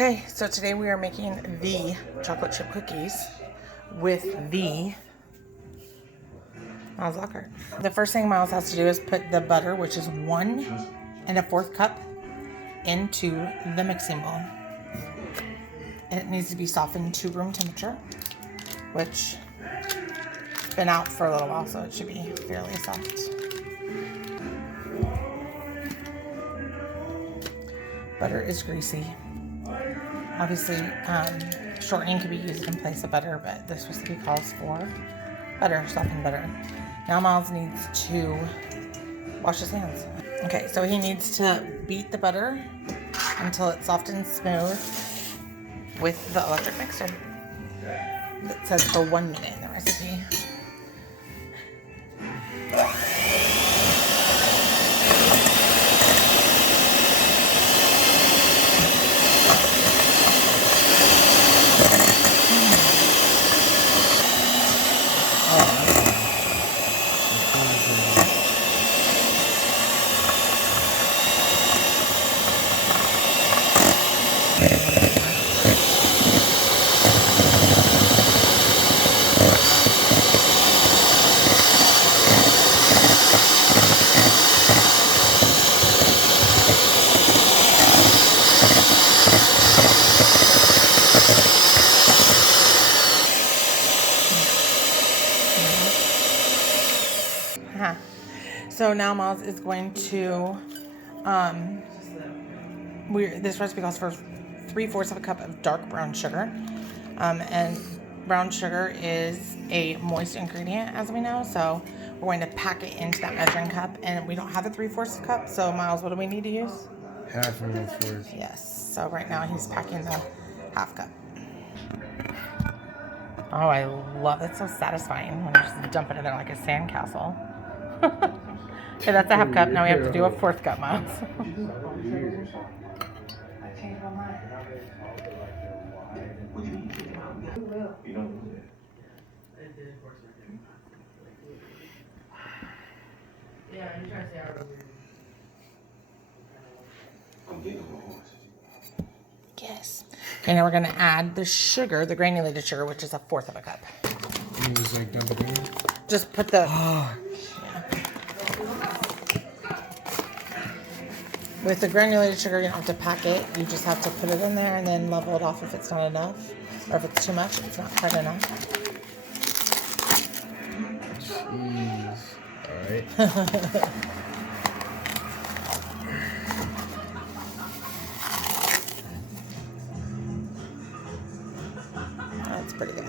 Okay, so today we are making the chocolate chip cookies with the Miles Lockhart. The first thing Miles has to do is put the butter, which is 1 1/4 cup, into the mixing bowl. And it needs to be softened to room temperature, which has been out for a little while, so it should be fairly soft. Butter is greasy. Obviously, shortening could be used in place of butter, but this recipe calls for butter, softened butter. Now Miles needs to wash his hands. Okay, so he needs to beat the butter until it's soft and smooth with the electric mixer. It says for 1 minute in the recipe. So now Miles is going to, this recipe calls for 3/4 of a cup of dark brown sugar. And brown sugar is a moist ingredient, as we know. So we're going to pack it into that measuring cup. And we don't have a 3/4 cup. So Miles, what do we need to use? 1/2 and 1/4. Yes. So right now he's packing the 1/2 cup. Oh, I love it. It's so satisfying when you just dump it in there like a sandcastle. Okay, that's a 1/2 cup. Now we have to do a 1/4 cup, Miles. Yes. Okay, now we're going to add the sugar, the granulated sugar, which is 1/4 of a cup. You just like dump it in? Just put the... With the granulated sugar, you don't have to pack it. You just have to put it in there and then level it off if it's not enough. Or if it's too much, it's not quite enough. Jeez. Alright. That's pretty good.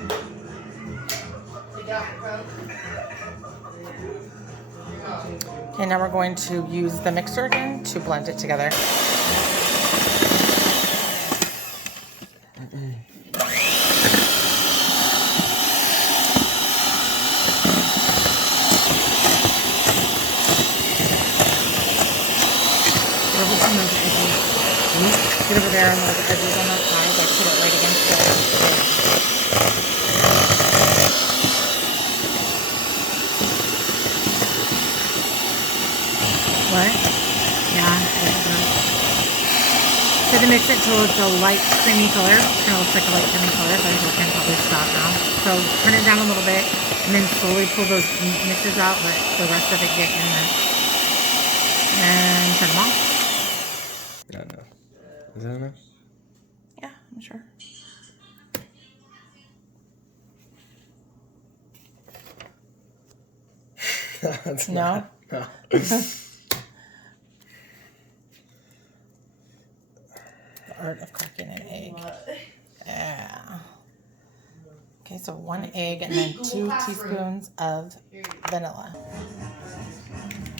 Okay, now we're going to use the mixer again to blend it together. Get over there and those edges on that side, like put it right against it. What? Yeah. So to mix it till it's a light creamy color. Kind of looks like a light creamy color, but I can probably stop now. So turn it down a little bit and then slowly pull those mixes out, let the rest of it get in there. And turn them off. Yeah, no. Is that enough? Yeah, I'm sure. That's No? No. The art of cracking an egg. Yeah. Okay, so 1 egg and then 2 teaspoons of vanilla.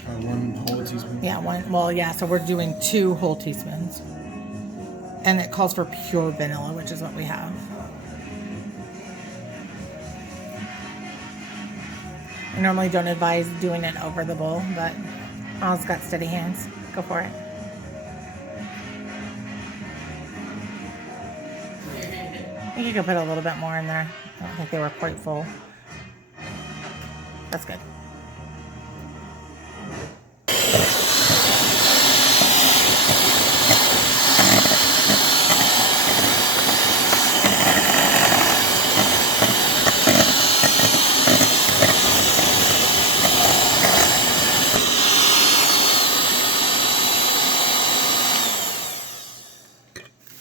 1 whole teaspoon? Yeah, so we're doing 2 whole teaspoons. And it calls for pure vanilla, which is what we have. I normally don't advise doing it over the bowl, but Miles got steady hands. Go for it. I think you could put a little bit more in there. I don't think they were quite full. That's good.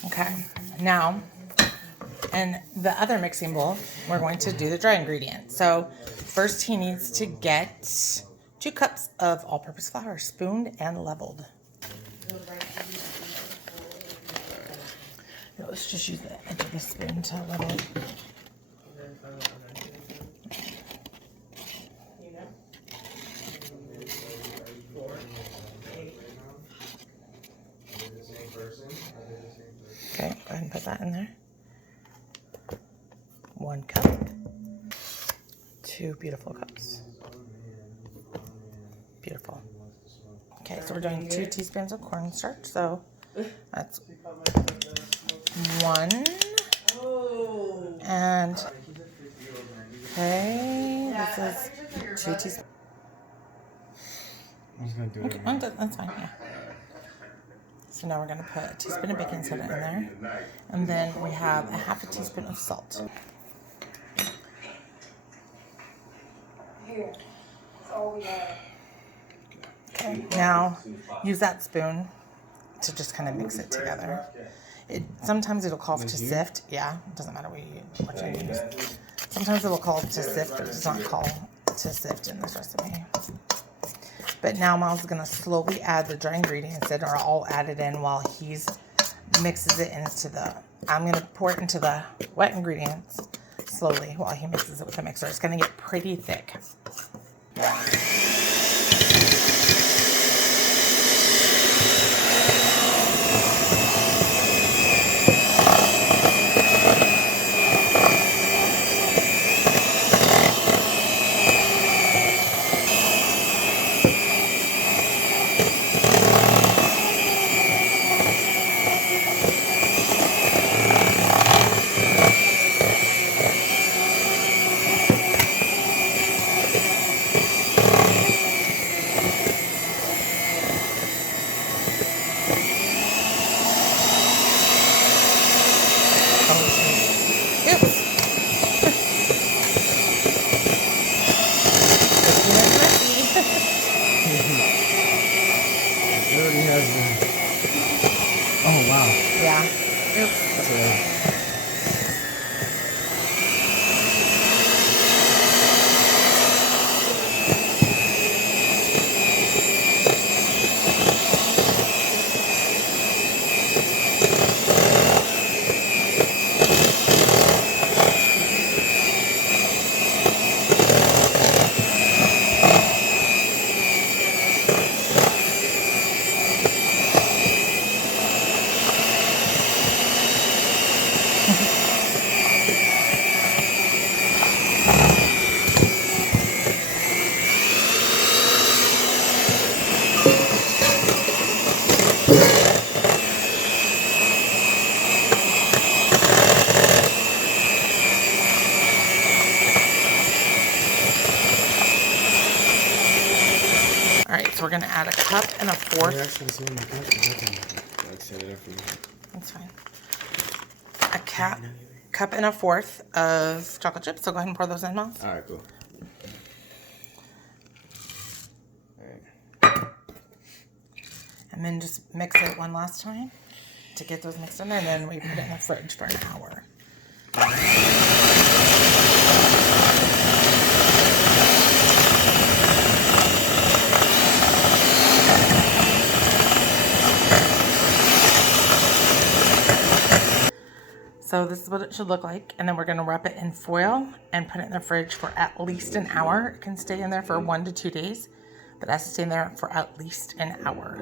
Okay, now in the other mixing bowl, we're going to do the dry ingredients. So first he needs to get 2 cups of all-purpose flour, spooned and leveled. Let's just use the edge of the spoon to level it. Okay, go ahead and put that in there. 1 cup. 2 beautiful cups. Beautiful. Okay, so we're doing 2 teaspoons of cornstarch. So that's 1. And okay, this is 2 teaspoons. I was gonna do it. Okay, that's fine. Yeah. So now we're going to put a teaspoon of baking soda in there. And then we have a 1/2 teaspoon of salt. Okay, now use that spoon to just kind of mix it together. Sometimes it'll call to sift. Yeah, it doesn't matter what you use. Sometimes it'll call to sift, but it does not call to sift in this recipe. But now Miles is going to slowly add the dry ingredients that are all added in while he's mixes it into the, I'm going to pour it into the wet ingredients slowly while he mixes it with the mixer. It's going to get pretty thick. Oh wow. Yeah. Oops. That's right. All right, so we're going to add 1 1/4. That's fine. A cup 1 1/4 of chocolate chips. So go ahead and pour those in, Miles. All right, cool. And then just mix it one last time to get those mixed in there. And then we put it in the fridge for an hour. So this is what it should look like. And then we're going to wrap it in foil and put it in the fridge for at least an hour. It can stay in there for 1 to 2 days, but it has to stay in there for at least an hour.